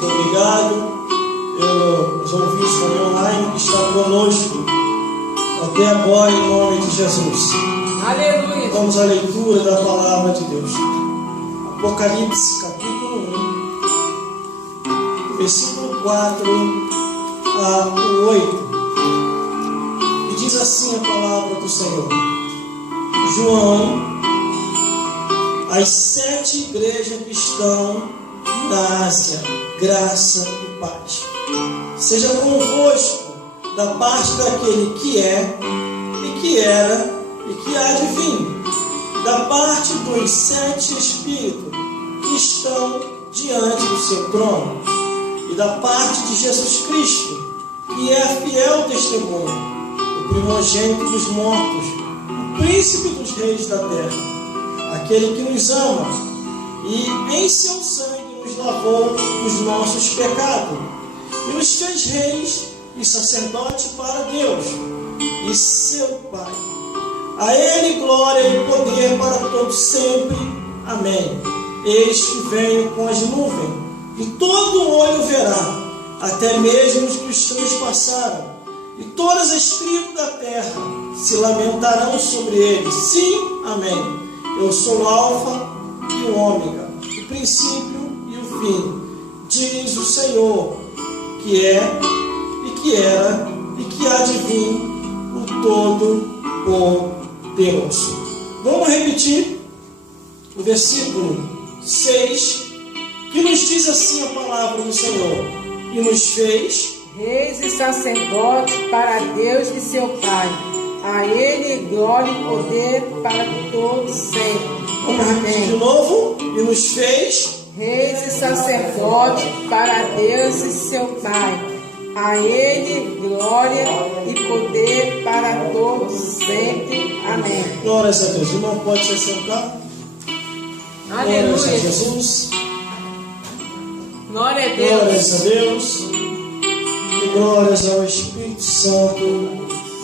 muito obrigado pelos ouvintes também online que estão conosco até agora, em nome de Jesus. Aleluia. Vamos à leitura da palavra de Deus. Apocalipse, capítulo 1, versículo 4 a 8. E diz assim a palavra do Senhor. João, as 7 igrejas que estão na Ásia, graça e paz. Seja convosco da parte daquele que é, e que era, e que há de vir, da parte dos 7 Espíritos que estão diante do seu trono, e da parte de Jesus Cristo, que é a fiel testemunha, o primogênito dos mortos, o príncipe dos reis da terra, aquele que nos ama, e em seu sangue nos lavou dos nossos pecados, e nos fez reis e sacerdotes para Deus e seu Pai. A Ele glória e poder para todos sempre. Amém. Eis que venho com as nuvens, e todo olho verá, até mesmo os que os transpassaram, e todas as tribos da terra se lamentarão sobre ele. Sim, amém. Eu sou o Alfa e o Ômega, o princípio e o fim, diz o Senhor, que é, e que era, e que há de vir, o Todo-Poderoso. Vamos repetir o versículo 6, que nos diz assim a palavra do Senhor: e nos fez Reis e sacerdotes para Deus e seu Pai. A Ele glória e poder para todos sempre. Vamos repetir de novo. E nos fez Reis e sacerdotes para Deus e seu Pai. A Ele glória e poder para todos sempre. Amém. Glórias a Deus. O irmão pode se sentar. Glórias a Aleluia. Jesus. Glória a Deus. Glórias a Deus. E glórias ao Espírito Santo.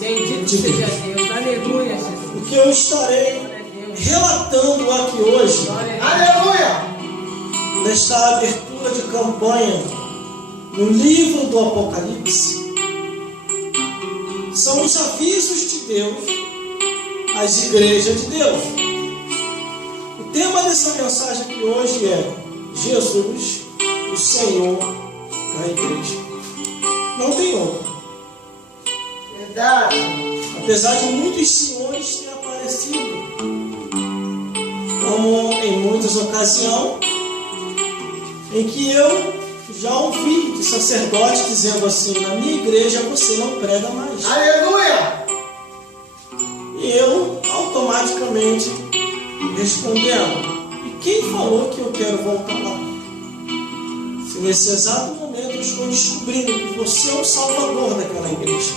Bendito seja Deus. Aleluia, Jesus. O que eu estarei Glória a Deus. relatando aqui hoje, Glória a Deus. Aleluia! nesta abertura de campanha no livro do Apocalipse, são os avisos de Deus às igrejas de Deus. O tema dessa mensagem aqui hoje é Jesus, o Senhor da igreja. Não tem outro. Verdade. Apesar de muitos senhores terem aparecido, como em muitas ocasiões, em que eu já ouvi de sacerdote dizendo assim: na minha igreja você não prega mais. Aleluia! E eu automaticamente respondendo: e quem falou que eu quero voltar lá? Se nesse exato momento eu estou descobrindo que você é o salvador daquela igreja.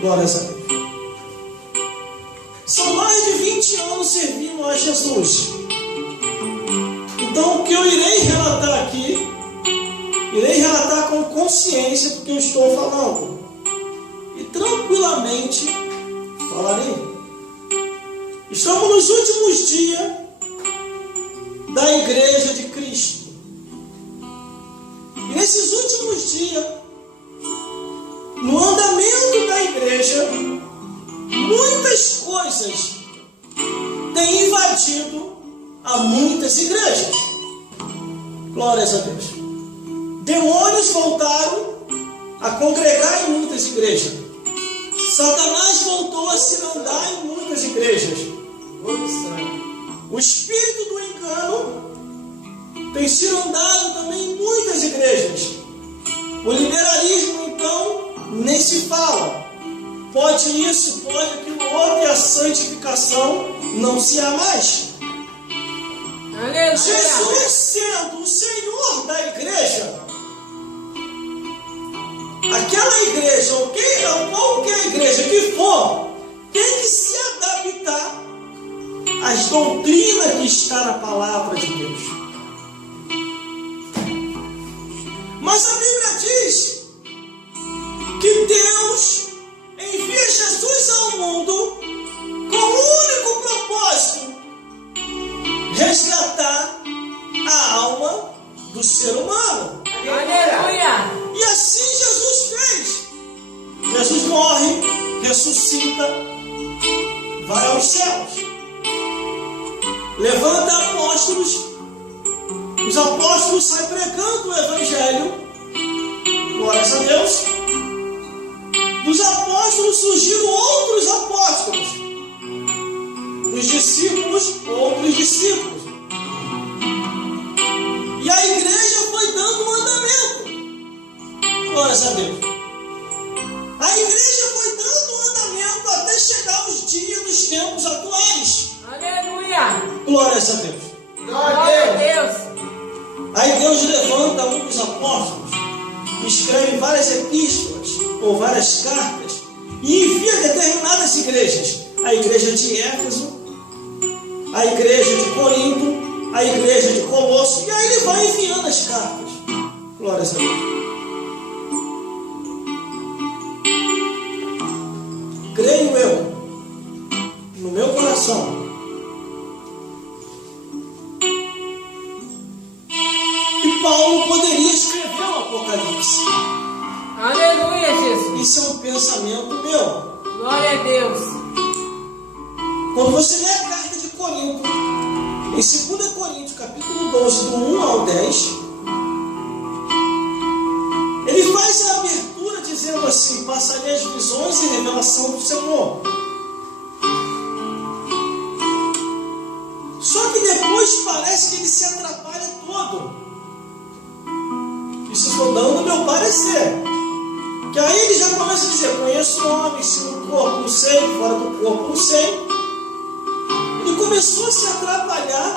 Glórias a Deus. São mais de 20 anos servindo a Jesus. Então o que eu irei relatar aqui, irei relatar com consciência do que eu estou falando. E tranquilamente falarei. Estamos nos últimos dias da igreja de Cristo. E nesses últimos dias, no andamento da igreja, muitas coisas têm invadido a muitas igrejas. Glórias a Deus. Demônios voltaram a congregar em muitas igrejas. Satanás voltou a se andar em muitas igrejas. O espírito do engano tem sido andado também em muitas igrejas. O liberalismo, então, nem se fala. Pode isso, pode aquilo outro, e a santificação não se há mais. Aleluia. Jesus sendo o Senhor da igreja, aquela igreja, ou qualquer igreja que for, tem que se adaptar às doutrinas que está na palavra de Deus. Mas a Bíblia diz que Deus envia Jesus ao mundo com o único propósito: resgatar a alma do ser humano. humano. Aleluia. E assim Jesus fez. Jesus morre, ressuscita, vai aos céus, levanta apóstolos, os apóstolos saem pregando o Evangelho, glórias a Deus. Dos apóstolos surgiram outros apóstolos, dos discípulos, outros discípulos. E a igreja foi dando mandamento, glórias a Deus. A igreja foi dando andamento até chegar aos dias dos tempos atuais. Aleluia. Glórias a Deus. Glória a Deus. Aí Deus levanta um dos apóstolos, escreve várias epístolas ou várias cartas e envia determinadas igrejas. A igreja de Éfeso, a igreja de Corinto, a igreja de Colosso, e aí ele vai enviando as cartas. Glórias a Deus. Creio eu, no meu coração, que Paulo poderia escrever o Apocalipse. Aleluia, Jesus. Isso é um pensamento meu. Glória a Deus. Quando você lê a carta de Corinto, em 2 Coríntios, capítulo 12, do 1 ao 10, ele faz a abertura dizendo assim: passarei as visões e revelação do Senhor. Só que depois parece que ele se atrapalha todo. Isso estou dando meu parecer. Que aí ele já começa a dizer: conheço o homem, se no corpo não sei, fora do corpo não sei. Ele começou a se atrapalhar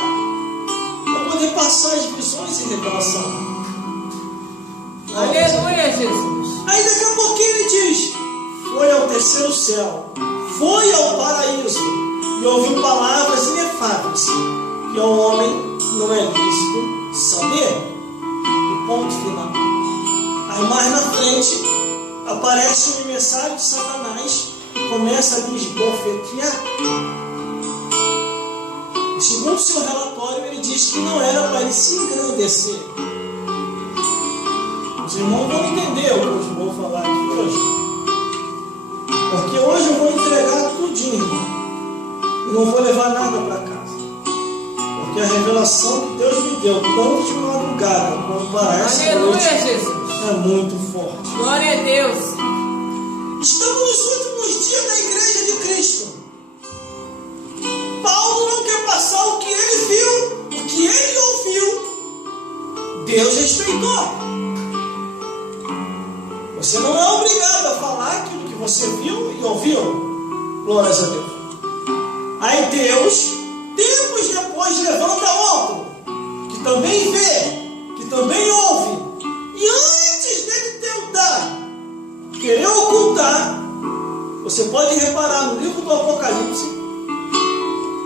para poder passar as visões e revelação. Aleluia, Jesus. Aí daqui a pouquinho ele diz: foi ao terceiro céu, foi ao paraíso, e ouviu palavras inefáveis, que ao homem não é lícito saber. E ponto final. Aí mais na frente aparece um emissário de Satanás e começa a lhe esbofetear. Segundo seu relatório, ele diz que não era para ele se engrandecer. Os irmãos vão entender o que eu vou falar aqui hoje. Porque hoje eu vou entregar tudinho, irmão. E não vou levar nada para casa. Porque a revelação que Deus me deu, tanto de madrugada quanto para essa noite, Jesus, é muito forte. Glória a Deus. Estamos nos últimos dias da igreja de Cristo. Paulo não quer passar o que ele viu, o que ele ouviu. Deus respeitou. Você não é obrigado a falar aquilo que você viu e ouviu. Glórias a Deus. Aí Deus, tempos depois, levanta outro, que também vê, que também ouve. E antes dele tentar querer ocultar, você pode reparar no livro do Apocalipse,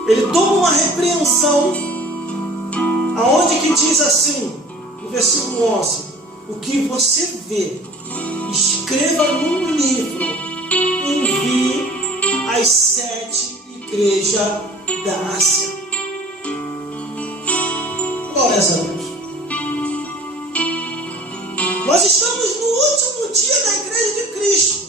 ele toma uma repreensão, aonde que diz assim, no versículo 11: o que você vê, escreva num livro, envie às 7 igrejas da Ásia. Glórias a Deus. Nós estamos no último dia da igreja de Cristo.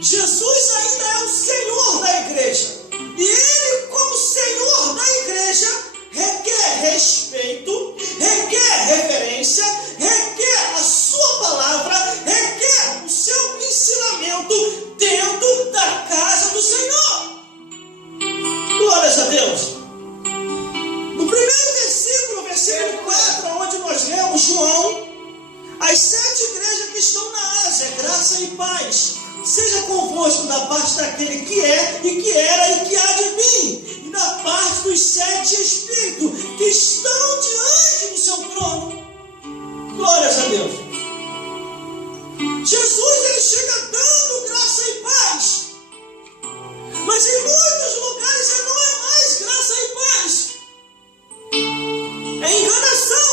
Jesus ainda é o Senhor da igreja. E Ele, como Senhor da igreja, requer respeito, requer reverência, requer a sua palavra, requer o seu ensinamento dentro da casa do Senhor. Glórias a Deus. No primeiro versículo, versículo 4, onde nós lemos João: as 7 igrejas que estão na Ásia, graça e paz seja convosco da parte daquele que é, e que era, e que há de vir, e da parte dos 7 Espíritos que estão diante do seu trono. Glórias a Deus. Jesus, ele chega dando graça e paz, mas em muitos lugares não é mais graça e paz, é enganação.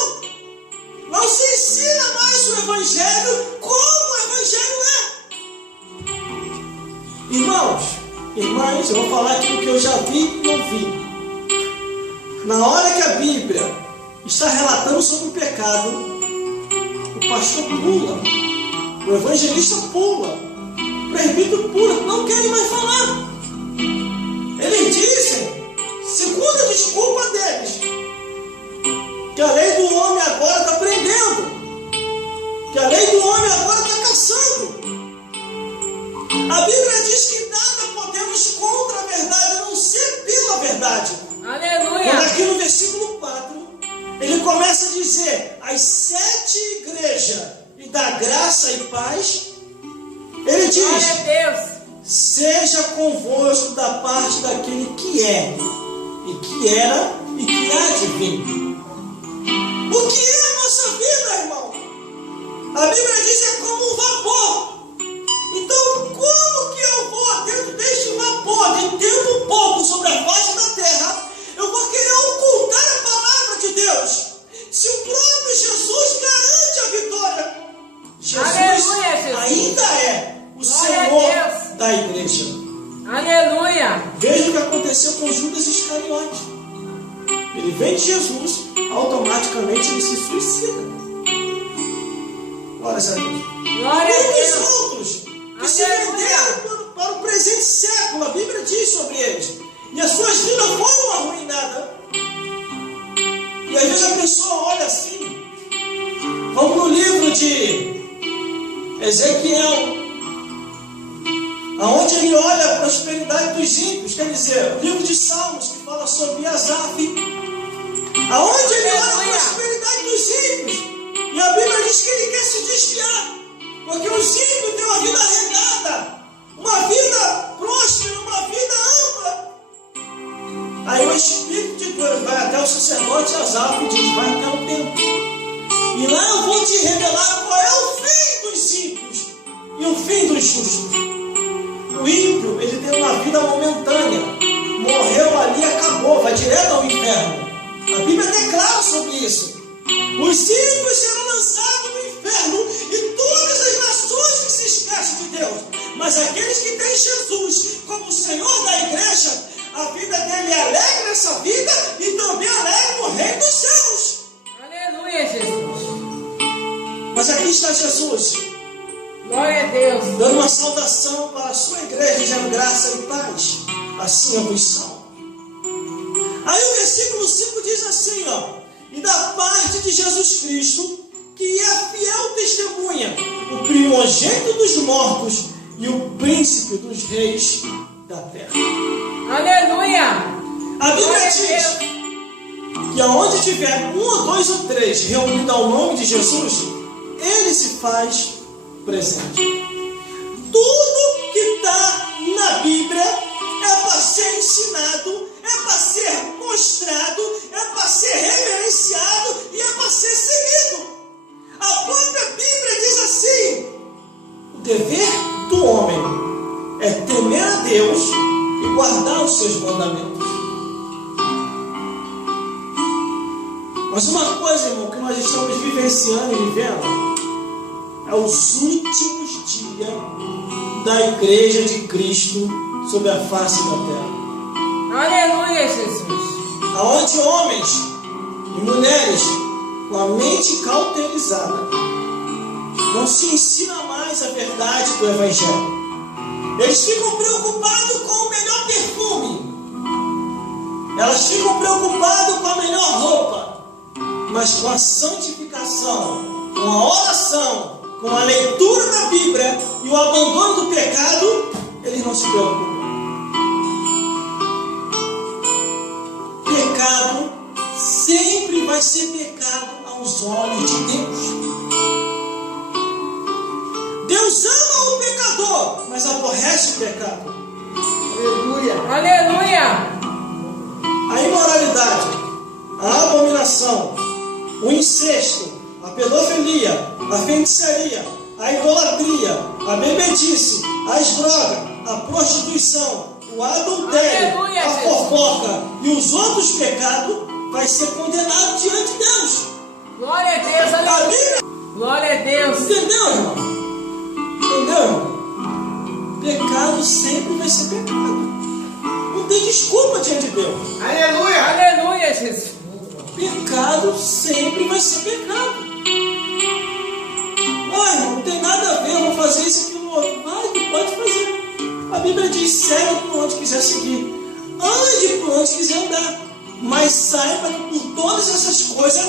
Não se ensina mais o Evangelho como o Evangelho é. Irmãos, irmãs, eu vou falar aquilo que eu já vi e ouvi. Na hora que a Bíblia está relatando sobre o pecado, o pastor pula, o evangelista pula, o presbítero pula, não querem mais falar. Eles dizem, segundo a desculpa deles, que a lei do homem agora está prendendo, que a lei do homem agora está caçando. A Bíblia diz que nada podemos contra a verdade, a não ser pela verdade. Aleluia! Quando aqui no versículo 4, ele começa a dizer, as 7 igrejas e da graça e paz, ele diz, Glória a Deus! seja convosco da parte daquele que é, e que era, e que há de vir. O que é a nossa vida, irmão? A Bíblia diz que é como um vapor. Então, como que eu vou, dentro deste vapor, de tempo pouco sobre a face da terra, eu vou querer ocultar a palavra de Deus? Se o próprio Jesus garante a vitória. Jesus, Aleluia, Jesus. ainda é o Glória a Senhor Deus. da igreja. Aleluia! Veja o que aconteceu com Judas Iscariote. Ele vem de Jesus, automaticamente ele se suicida. Glória a Deus. Glória a Muitos Deus! outros que se Aleluia. venderam para o presente século, a Bíblia diz sobre eles, e as suas vidas foram arruinadas. E às vezes a pessoa olha assim, como no livro de Ezequiel, aonde ele olha a prosperidade dos ímpios, quer dizer, o livro de Salmos que fala sobre Asaf, aonde ele olha a prosperidade dos ímpios, e a Bíblia diz que ele quer se desviar, porque os ímpios têm uma vida regada, uma vida próspera, uma vida ampla. Aí o Espírito de Deus vai até o sacerdote Asaf e diz, vai até o templo, e lá eu vou te revelar qual é o fim dos ímpios e o fim dos justos. O ímpio, ele tem uma vida momentânea, morreu ali, acabou, vai direto ao inferno. A Bíblia declara sobre isso. Os ímpios serão lançados no inferno e todas as nações que se esquecem de Deus. Mas aqueles que têm Jesus como Senhor da igreja, a vida dele é alegre nessa vida e também alegre no reino dos céus. Aleluia, Jesus! Mas aqui está Jesus, Glória a Deus! dando uma saudação para a sua igreja, dizendo graça e paz. Assim vos são. Aí o versículo 5 diz assim, ó, e da parte de Jesus Cristo, que é a fiel testemunha, o primogênito dos mortos e o príncipe dos reis da terra. Aleluia! A Bíblia Glória a diz Deus! que aonde tiver 1 ou 2 ou 3 reunidos ao nome de Jesus, ele se faz presente. Tudo que está na Bíblia é para ser ensinado, é para ser mostrado, é para ser reverenciado e é para ser seguido. A própria Bíblia diz assim, o dever do homem é temer a Deus e guardar os seus mandamentos. Mas uma coisa, irmão, que nós estamos vivenciando e vivendo é os últimos dias da igreja de Cristo sobre a face da terra. Aleluia, Jesus! Aonde homens e mulheres com a mente cauterizada não se ensina mais a verdade do Evangelho. Eles ficam preocupados com o melhor perfume, elas ficam preocupadas com a melhor roupa, mas com a santificação, com a oração, com a leitura da Bíblia e o abandono do pecado, eles não se preocupam. Pecado sempre vai ser pecado aos olhos de Deus. Deus ama o pecador, mas aborrece o pecado. Aleluia. Aleluia! A imoralidade, a abominação, o incesto, a pedofilia, a feitiçaria, a idolatria, a bebedice, as drogas, a prostituição, o adultério, Aleluia, a Jesus. fofoca e os outros pecados vai ser condenado diante de Deus. Glória a Deus! A Aleluia! Bíblia, Glória a Deus! entendeu, irmão? Entendeu, irmão? Pecado sempre vai ser pecado. Não tem desculpa diante de Deus. Aleluia! Aleluia, Jesus! Pecado sempre vai ser pecado. Bíblia diz: segue por onde quiser seguir, ande por onde quiser andar, mas saiba que por todas essas coisas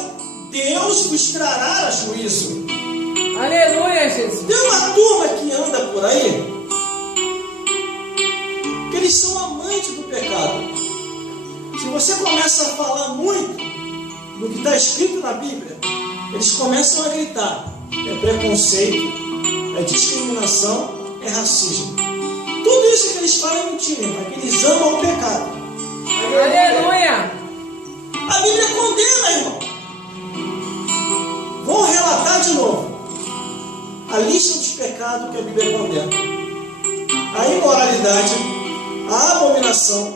Deus vos trará a juízo. Aleluia, Jesus. Tem uma turma que anda por aí, que eles são amantes do pecado. Se você começa a falar muito do que está escrito na Bíblia, eles começam a gritar: é preconceito, é discriminação, é racismo. Tudo isso que eles falam é mentira, porque eles amam o pecado. Aleluia. A Bíblia condena, irmão. Vou relatar de novo a lista dos pecados que a Bíblia condena: a imoralidade, a abominação,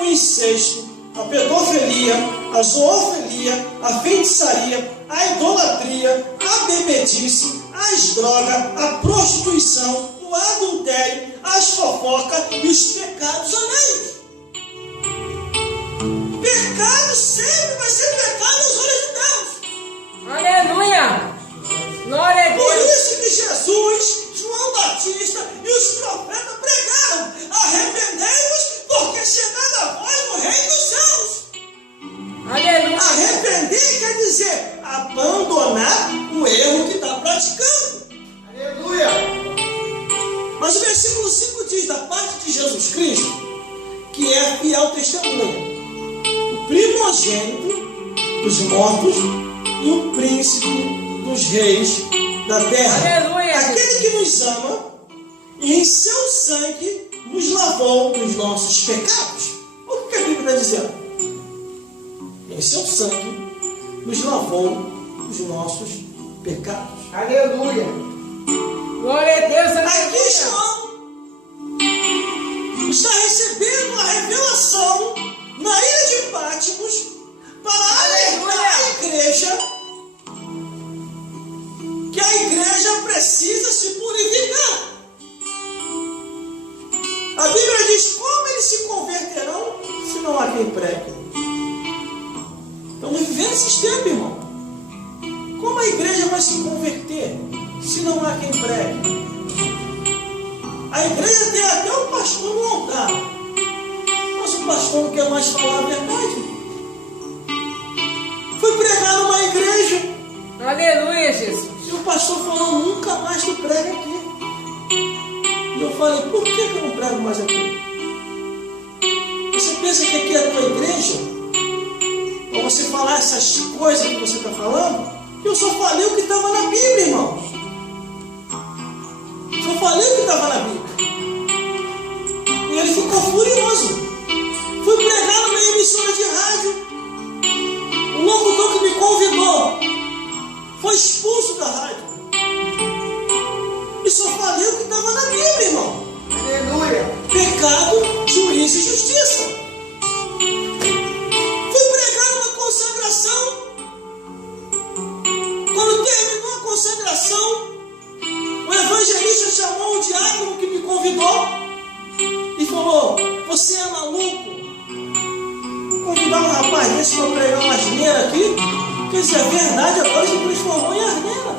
o incesto, a pedofilia, a zoofilia, a feitiçaria, a idolatria, a bebedice, as drogas, a prostituição, o adultério, as fofocas e os pecados alheios. Pecado sempre vai ser pecado aos olhos de Deus. Aleluia. Glória a Por Deus. isso que Jesus, João Batista e os profetas pregaram: arrependei-vos, porque chegada a vós no reino dos céus. Aleluia. Arrepender quer dizer abandonar o erro que está praticando. Aleluia. Mas o versículo 5 diz, da parte de Jesus Cristo, que é fiel testemunha, o primogênito dos mortos e o príncipe dos reis da terra. Aleluia. Aquele que nos ama e em seu sangue nos lavou dos nossos pecados. O que a Bíblia está dizendo? Em seu sangue nos lavou dos nossos pecados. Aleluia. Glória a Deus. Aqui Aleluia. João está recebendo a revelação na ilha de Patmos para alertar a igreja que a igreja precisa se purificar. A Bíblia diz: como eles se converterão se não há quem pregue? Estamos vivendo esses tempos, irmão. Como a igreja vai se converter se não há quem pregue? A igreja tem até o pastor no altar, mas o pastor não quer mais falar a verdade. Fui pregar numa igreja Aleluia, Jesus. e o pastor falou: nunca mais tu prega aqui. E eu falei: por que eu não prego mais aqui? Você pensa que aqui é a tua igreja? Para você falar essas coisas que você está falando? Eu só falei o que estava na Bíblia, irmãos. Só falei o que estava na Bíblia. E ele ficou furioso. Fui pregar numa emissora de rádio. O locutor que me convidou foi expulso da rádio. E só falei o que estava na Bíblia, irmão. Aleluia. Pecado, juízo e justiça. Fui pregar numa consagração. Quando terminou a consagração, o evangelista chamou o diácono que me convidou e falou: você é maluco? Convidar um rapaz desse para pregar uma asneira aqui? Quer dizer, a verdade agora se transformou em asneira.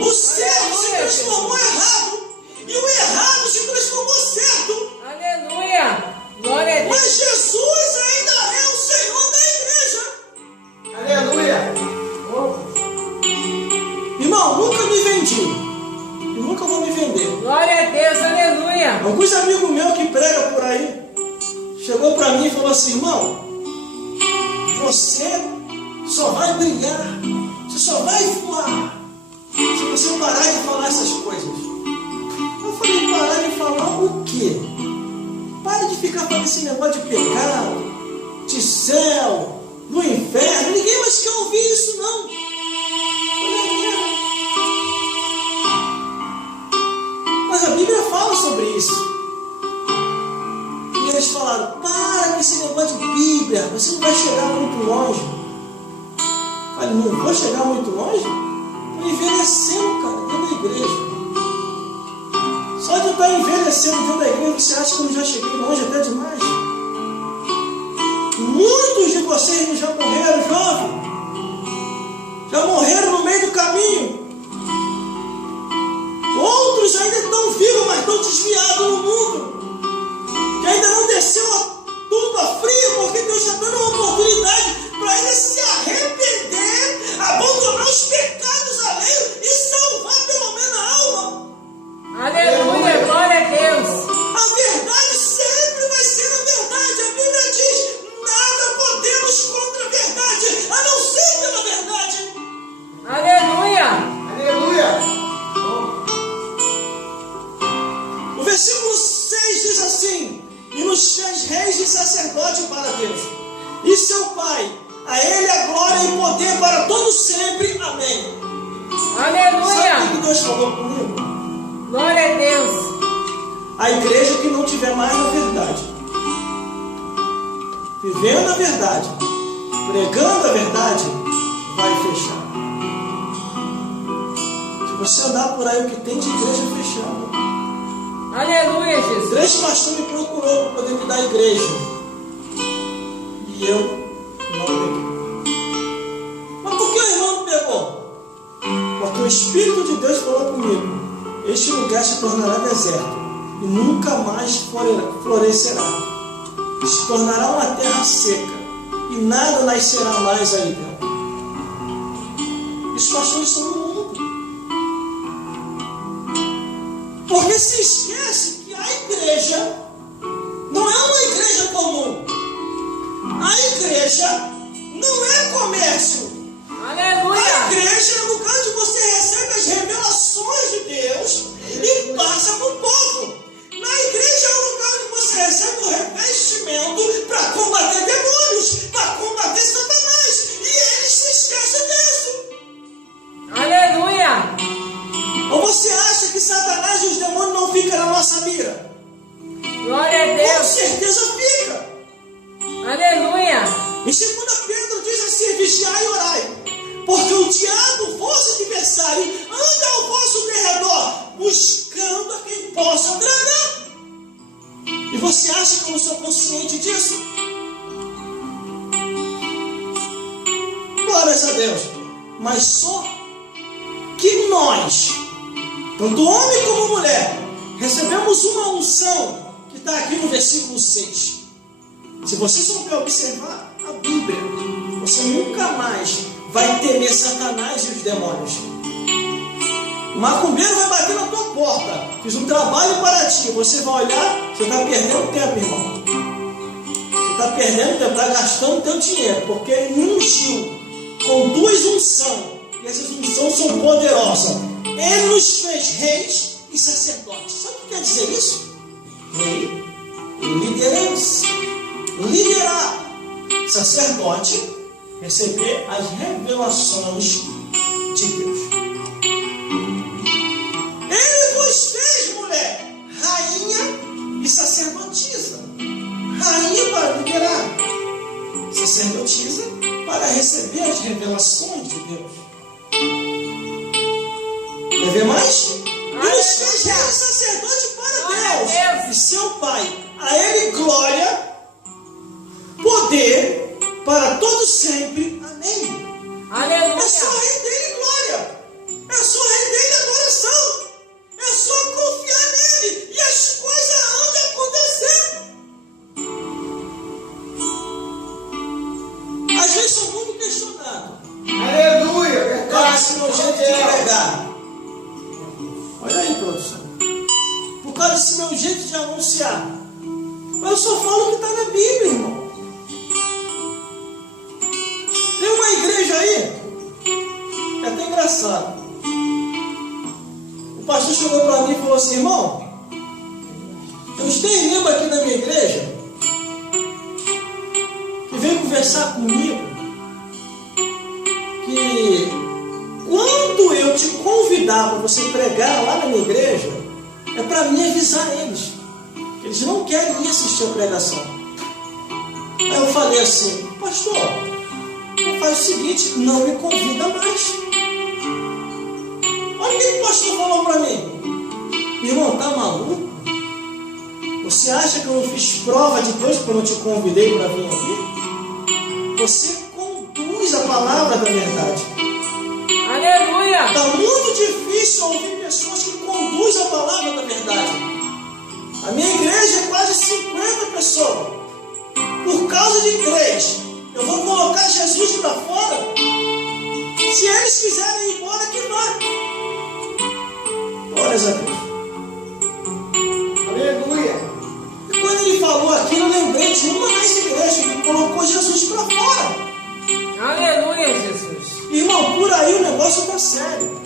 O certo se transformou errado e o errado se transformou certo. Aleluia. Glória a Deus. Mas Jesus ainda é o Senhor da igreja. Aleluia. Irmão, nunca me vendi e nunca vou me vender. Glória a Deus. Aleluia. Alguns amigos meus que pregam por aí chegou para mim e falou assim: irmão, você só vai brilhar, você só vai voar se você parar de falar essas coisas. Eu falei: parar de falar o quê? Para de ficar falando esse negócio de pecado, de céu, do inferno. Ninguém mais quer ouvir isso, não. Mas a Bíblia fala sobre isso. E eles falaram: para com esse negócio de Bíblia, você não vai chegar muito longe. Eu falei: não vou chegar muito longe? Estou envelhecendo, cara, dentro da igreja. Só de eu estar envelhecendo dentro da igreja, você acha que eu já cheguei longe até demais? Muitos de vocês já morreram jovem. Já morreram no meio do caminho. Outros ainda estão vivos, mas estão desviados falou comigo. Glória a Deus. A igreja que não tiver mais na verdade, vivendo a verdade, pregando a verdade, vai fechar. Se você andar por aí, o que tem de igreja fechada. Aleluia, Jesus. 3 pastores me procurou para poder me dar a igreja. E eu não peguei. Mas por que o irmão não pegou? Porque o Espírito de Deus falou comigo: este lugar se tornará deserto e nunca mais florescerá. Se tornará uma terra seca e nada nascerá mais aí dentro. Os pastores estão no mundo. Porque se esquece que a igreja não é uma igreja comum. A igreja não é comércio. Aleluia. A igreja é o lugar onde você recebe as revelações de Deus e passa para o povo. Na igreja é o lugar onde você recebe o revestimento para combater demônios, para combater Satanás. E eles se esquecem disso. Aleluia. Ou você acha que Satanás e os demônios não ficam na nossa mira? Glória a Com Deus. certeza fica. Aleluia. Em 2 Pedro diz assim: vigiai e orai, porque o diabo, vosso adversário, anda ao vosso derredor, buscando a quem possa tragar. E você acha que eu não sou consciente disso? Glórias a Deus. Mas só que nós, tanto homem como mulher, recebemos uma unção que está aqui no versículo 6. Se você souber observar a Bíblia, você nunca mais vai temer Satanás e os demônios. O macumbeiro vai bater na tua porta. Fiz um trabalho para ti. Você vai olhar, você está perdendo tempo, irmão. Você está perdendo tempo, está gastando teu dinheiro, porque ele me ungiu com 2 unções. E essas unções são poderosas. Ele nos fez reis e sacerdotes. Sabe o que quer dizer isso? Rei, liderança. Liderar. Sacerdote, receber as revelações de Deus. Ele vos fez, mulher, rainha e sacerdotisa. Rainha para liderar, sacerdotisa para receber as revelações de Deus. Quer ver mais? E nos fez rei e sacerdote para Deus e seu Pai. A Ele glória, poder para todos sempre. Amém. Aleluia. É só render glória. É só render adoração. É só confiar nele. E as coisas hão de acontecer. Às vezes sou muito questionado. Aleluia. Por causa desse meu jeito de pregar. Olha aí, produção. Por causa desse meu jeito de anunciar. Mas eu só falo o que está na Bíblia, irmão. Tem uma igreja aí, é até engraçado. O pastor chegou para mim e falou assim: irmão, tem uns 3 membros aqui da minha igreja que veio conversar comigo que quando eu te convidar para você pregar lá na minha igreja, é para mim avisar eles que eles não querem ir assistir a pregação. Aí eu falei assim: pastor, faz o seguinte, não me convida mais. Olha o que o pastor falou para mim. Irmão, tá maluco? Você acha que eu não fiz prova de Deus quando eu te convidei para vir aqui? Você conduz a palavra da verdade. Aleluia. Está muito difícil ouvir pessoas que conduzem a palavra da verdade. A minha igreja é quase 50 pessoas. Por causa de 3, eu vou colocar Jesus para fora. Se eles quiserem ir embora, que vai. Glórias a Deus. Aleluia. E quando ele falou aquilo, eu lembrei de uma das igrejas que colocou Jesus para fora. Aleluia, Jesus. Irmão, por aí o negócio está sério.